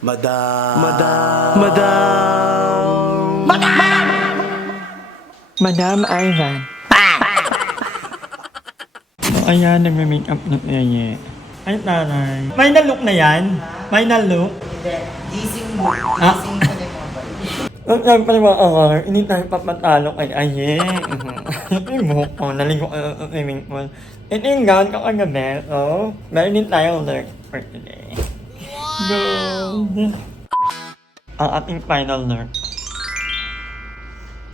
Madam. Madam Ivan. So, ayan, nagme-make up ng Eye. Ay, taray. May na-look na yan? May na-look? Hindi. Gising mo. Ah. Gising ko na yung mga balik. Ang sabi pa naman ako, hindi tayo papatalo kay Aye. Ito yung buhok ko, naligo ko ang swimming pool. Ito yung gown ko kagabi, so, meron din tayo look for today. Go! Ang ating final look.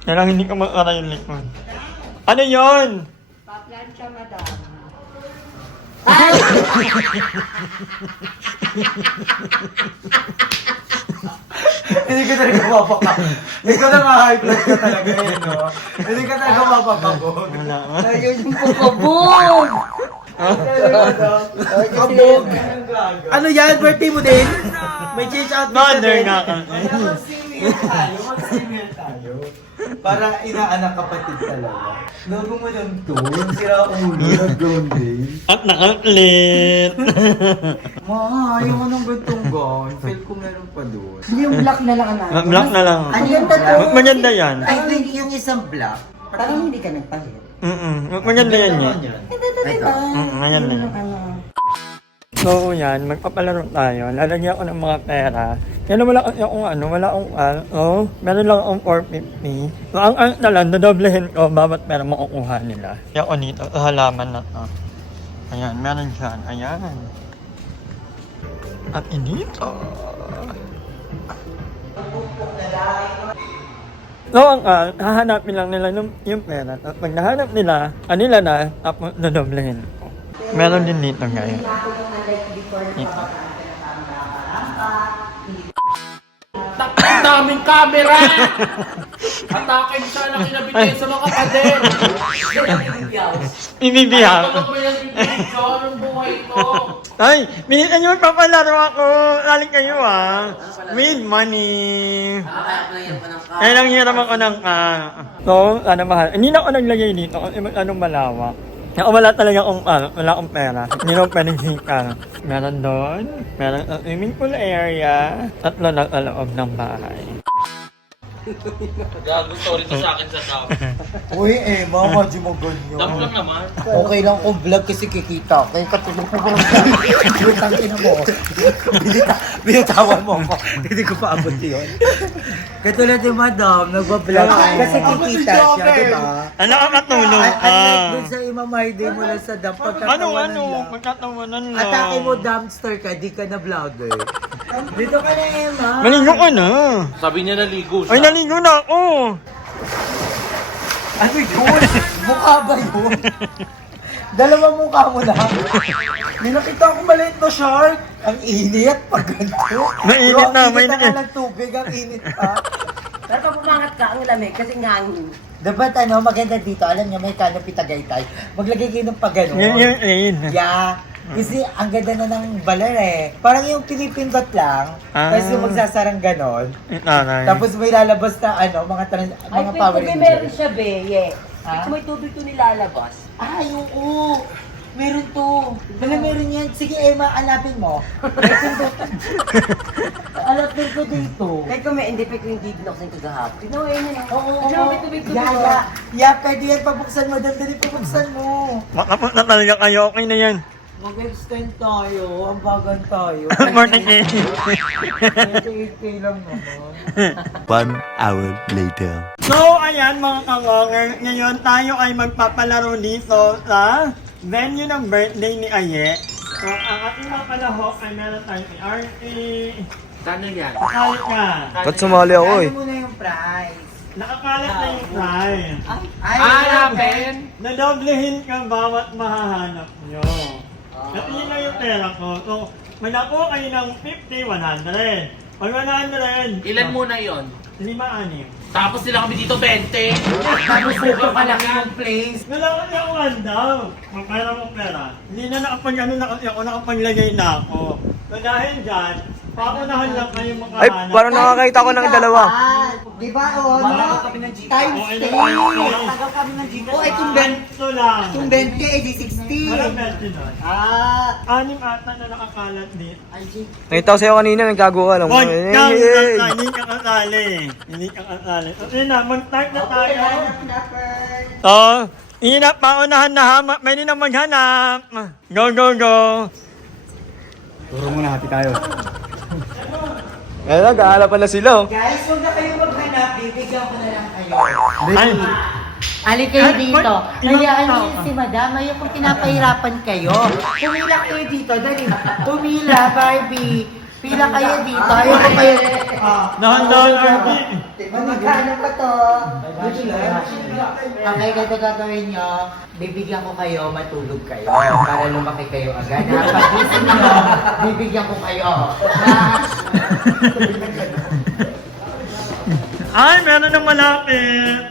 Kailangan hindi ko mag-aray yung likod. Ano yun? Paplansya, madam. Hindi ka talaga mapapag. Hindi ka na ma-high blood ka talaga eh, no? Hindi ka talaga mapapagod. Wala nga. Ayaw yung pagkabog! Kabog! Ano yan? Birthday mo din? May change outfit Mother nga ka. Mag-singil tayo. Mag-singil tayo. Para inaanak kapatid talaga. Logo mo lang to. Yung sira ulo. Nag-gown din. At nakaklit. Ma, ayaw mo ng gantong gown. Feel ko meron pa doon. Hindi yung black na lang anak. Black na lang. Ano yung tatlo? Maganda yan. I think yung isang black. Parang hindi ka nagpahit. Maganda yan eh. Hindi, Ito. Maganda yan. So yan, magpapalaro tayo. Lalagyan ko ng mga pera. Kaya wala akong meron lang akong 450. So ang na lang, nadoblehin ko bawat pera makukuha nila. Kaya ko dito, halaman na to. Ayan, meron dyan. Ayan. At inito. So ang hahanapin lang nila yung pera. At pag nahanap nila, nila na, tapos nadoblehin ko. Meron din dito guys. Dito. Ang daming camera! Atakin siya lang inabigay sa mga kapatid! Ibibihak. Ano ba yung video? Anong buhay to? Ay, minsan nyo magpapalaro ako. Laling kayo With money. Ay, nang hiram ako ng So, mahal. Hindi na ako naglagay dito kasi anong malawak. Kaya wala talaga wala akong pera. Hindi na ako pwedeng hikal. Meron doon, meron ang swimming pool area, tatlo na sa loob ng bahay. Gago story to sa akin sa tao. Uy, mama, di mo ganyan. Dam lang naman. Okay lang kung vlog kasi kikita. Kaya katulong ko lang. Butang ina mo. Binitawan mo ako. Hindi ko pa abot yun. Katulad yung madam, nagbablog. Kasi kikita siya, di ba? Ano ka matulong Unlike dun sa imamay-day mo lang sa dam, pagkatawanan lang. Magkatawanan lang. Atake mo dumpster ka, di ka na vlogger. Dito ka na, Emma. Maligo ka na. Sabi niya naligo Ay, siya. naligo na ako. Ano yun? Mukha ba yun? Dalawa mukha mo na. May nakita ko maliit na shark. Ang init pag ganito. Mainit na, mainit Ang eh. ng tubig, ang init pa. Pero pag pumangat ka, ang lamig kasi ngangin. Dapat maganda dito, alam niyo, may canopy Tagaytay. Maglagay kayo ng pagano. Yung aid. Yeah. Kasi ang ganda na ng balar eh. Parang yung pinipindot lang, tapos yung magsasarang ganon. Taray. Tapos may lalabas na mga Power meron Rangers. siya, be. Yeah. Ha? May tubig to nilalabas. Ay, oo. Meron to. Wala meron yan. Sige, Emma, hanapin mo. Hanapin ko dito. Kahit kung may hindi pa ko yung did knock sa kagahapon. Tignan mo, yun yun. Oo, Diyan, may tubig-tubig. Pwede yan. Pabuksan mo. Dali pabuksan mo. Makapot na talaga kayo. Okay na yan. Mag-extend tayo. Ambagan tayo. More than 8. 28K lang naman. 1 hour later. So, ayan mga kangonger, ngayon tayo ay magpapalaro dito sa venue ng birthday ni Aye. So, ang ating mga kalahok ay meron tayo si RT. Sana yan. Nakalit ka. Ba't sumali ako Ano muna yung price? Nakakalit na yung prize. Ay, Hanapin! Nadoblehin ka bawat mahahanap nyo. At yun na yung pera ko. So, may nakuha kayo ng 50, 100. Pag 100, Ilan muna yon? 5-6. Tapos nila kami dito 20. Tapos ito pa lang yung place. Nalaman niya ako daw. Magpera mo pera. Hindi na nakapag-ano na kasi ako, nakapaglagay na ako. So dahil dyan, Paunahan lang kayo makahanap. Ay, parang nakakita ko ng dalawa. Di ba, o, no? Times 10. Tagal kami ng Gcash. O, itong 20 lang. 20, eh, di 60. Walang 20 nun. Ah, Anim ata na nakakalat dito. Nakita ko sa'yo kanina, nagkago ka lang. Huwag Eh, kang eh. hindi ka kasali. Hindi ka kasali. Okay na, mag-start na tayo. number. Oh, inap, paunahan na ha. Pwede na maghanap. Go, go, go. Turo muna, hati tayo. Eh, nag-aalap pala sila. Oh. Guys, huwag na kayo maghanap. Bibigyan ko na lang kayo. Ay, Halika kayo Ay, dito. ba't- Hayaan ilang niyo tao? si madam. Ayaw kung pinapahirapan kayo. Pumila kayo dito. Dali. Pumila, Barbie. Pila kayo dito. Ayaw ko kayo. dahan-dahan, Arby. Magkano pa to? Okay, ganito gagawin nyo. Bibigyan ko kayo, matulog kayo. Para lumaki kayo agad. Pag-isip nyo, bibigyan ko kayo. Ay, meron ng malapit.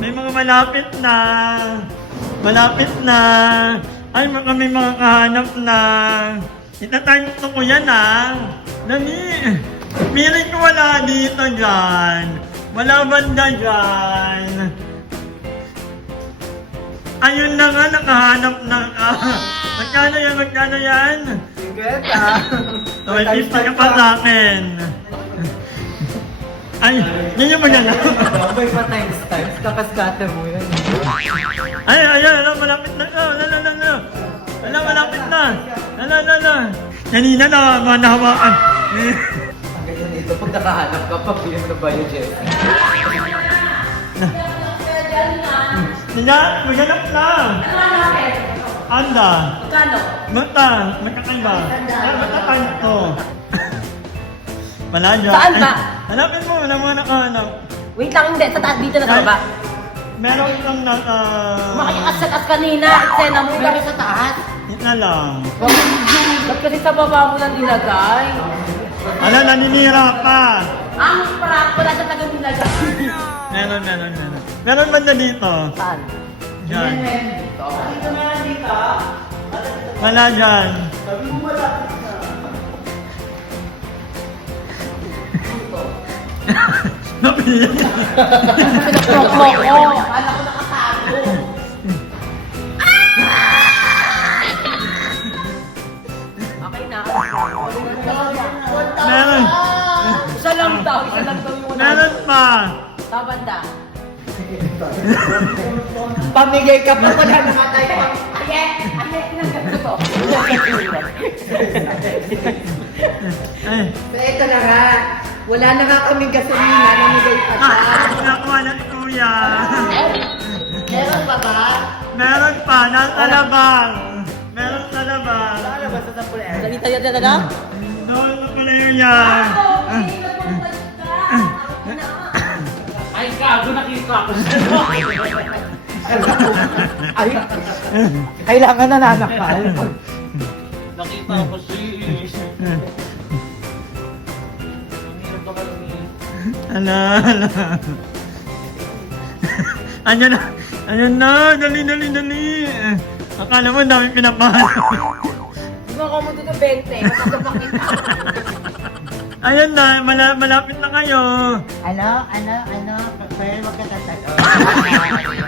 May mga malapit na. Malapit na. Ay, may mga kahanap na. Itatime ko yan Dali. Piling ko wala dito dyan. Wala banda dyan. Ayun na nga, nakahanap na ka. Magkano yan? Magkano yan? Okay, 50 ka pa sa akin. Ay, yun yung maganda. May pa times. Kakaskata mo yan. Ay, ayan, malapit na. Malapit na. Kanina na, nahawakan. Ang ganyan nito, pag nakahanap ka, pabili mo ng bio jet. Hindi, maganap na. Anda. Magkano? Bata, magkakaiba. Bata tayo to. Wala dyan. Saan ba? Ay, hanapin mo, wala mga nakahanap. Wait lang, hindi. Sa taas dito na sa baba. Meron kang naka... Makakikas sa taas kanina. Eksena mo kami sa taas. Ito lang. Ba't kasi sa baba mo lang nilagay? Ala, naninira pa. Ang prank wala sa tagang nilagay. Meron. Meron man na dito. Saan? Diyan. Wala dyan. Napili. Prank mo ko. Kala ko nakatago. Okay na. Meron. Isa lang daw yung Meron pa. Tabanda. Pamigay ka pa wala na. Ito. Ay. So, ito na nga. Wala na nga kaming gasolina. Namigay pa siya. Nakuha na ni Kuya. Meron pa ba? Meron pa. Nasa labang. Meron sa labang. Salita yan talaga? Doon na pala yun yan. Ay, gago, nakita ko. Ay, kailangan na nanakal. Nakita ko sis. Ang hirap ba Ano? Ayan na. Dali. Akala mo dami pinapahal. Di ba ako mo dito 20? Magpapakita. Ayan na. Malapit na kayo. Ano? Pero magkatatanong.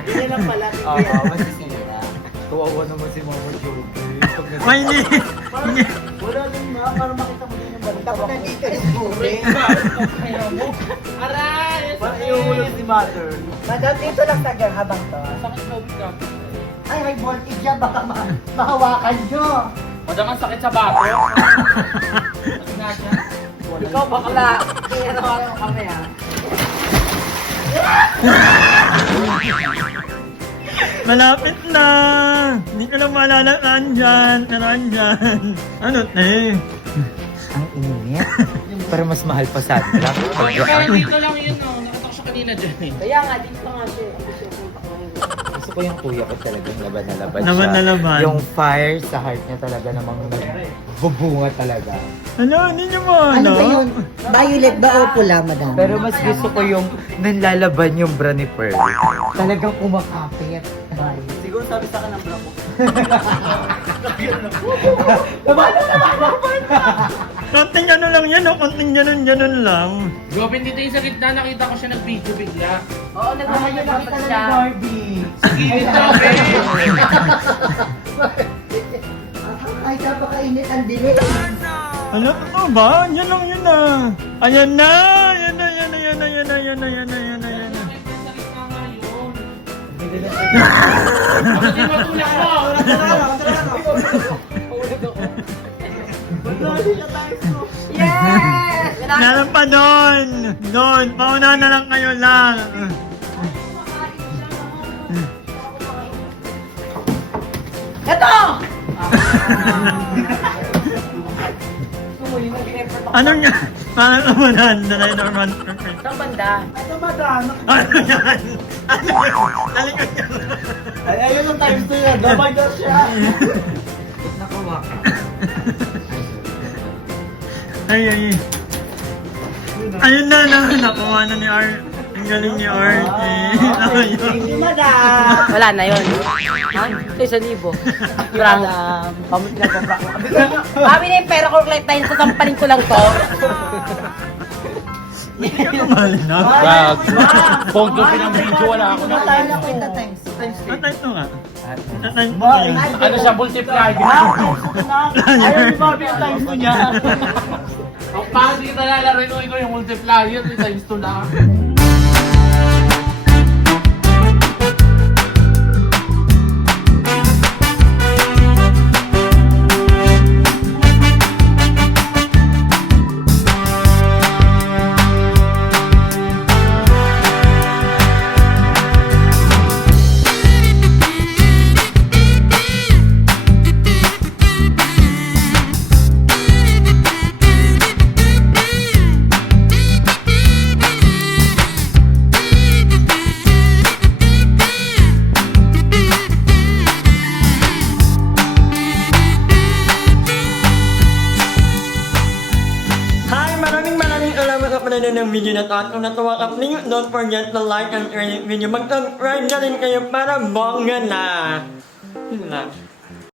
Hindi lang pala. Oo, masisira. Kawawa naman si Mama Joby. May hindi. Wala din nga, para makita mo din yung balita. Tapos nandito yung Joby. Aray! Iuulos si Mother. Madam, dito lang sa habang to. Sakit na ulit ka. Ay, high voltage yan. Baka mahawakan nyo. Madam, ang sakit sa bato. Ikaw bakla. Kaya naman ako kami ha. Malapit na. Hindi ko lang maalala saan dyan. Pero andyan. Ano, Ang init. Pero mas mahal pa sa atin lang. Pero dito lang yun, no. Nakita ko siya kanina dyan eh. Kaya nga, dito nga siya. Gusto ko yung kuya ko talagang laban na laban Laban siya. na laban. Yung fire sa heart niya talaga namang nagbubunga talaga. Ano, hindi nyo mo Ano ba yun? Violet ba o pula, madam? Pero mas gusto ko yung nanlalaban yung bra ni Pearl. Talagang kumakapit. Siguro sabi sa akin ng vlog ko. Konting ano lang yan, no? Konting ganun lang. Robin, dito yung sa gitna, nakita ko siya nag-video bigla. Oo, nagmamayo nakita na siya. Gilid namin. Ay, napakainit ang dilim. Ano, totoo ba? Yan lang yun ah. Ayan na! Ayan na, ayan na, ayan na, ayan na, ayan na, ayan na, ayan na, ayan na. Sa gitna nga yun. Bakit yung matulak mo? Yes! Meron pa doon! Doon! Pauna na lang kayo lang! Ito! Anong yan? Parang umunan na rin naman. Saan banda? Ano yan? Ano yan? Talikod yan. Ay, ayun ang times 2 yan. Double dose siya. Ay, ay. Ayun na, nakuha na ni Art. Ang galing ni Art eh. Ayun. Wala na yun. Ha? Ito 1,000. Frank. Pamit na pa. Kami na yung pera ko ulit tayo sa tampanin ko lang to. Hindi ka kamali na. Wag. Ponto pinang-video, wala ako na. Tatay ito nga. Tatay ito Ano siya, multiplier? Ayaw ni Bobby ang times 2 niya. Ang pangit kita lalaroin ko yung multiplier, times 2 lang. Hi! Maraming salamat sa panonood ng video na to. At kung natuwa ka, please don't forget to like and share this video. Mag-subscribe na rin kayo para bongga na. Yun lang.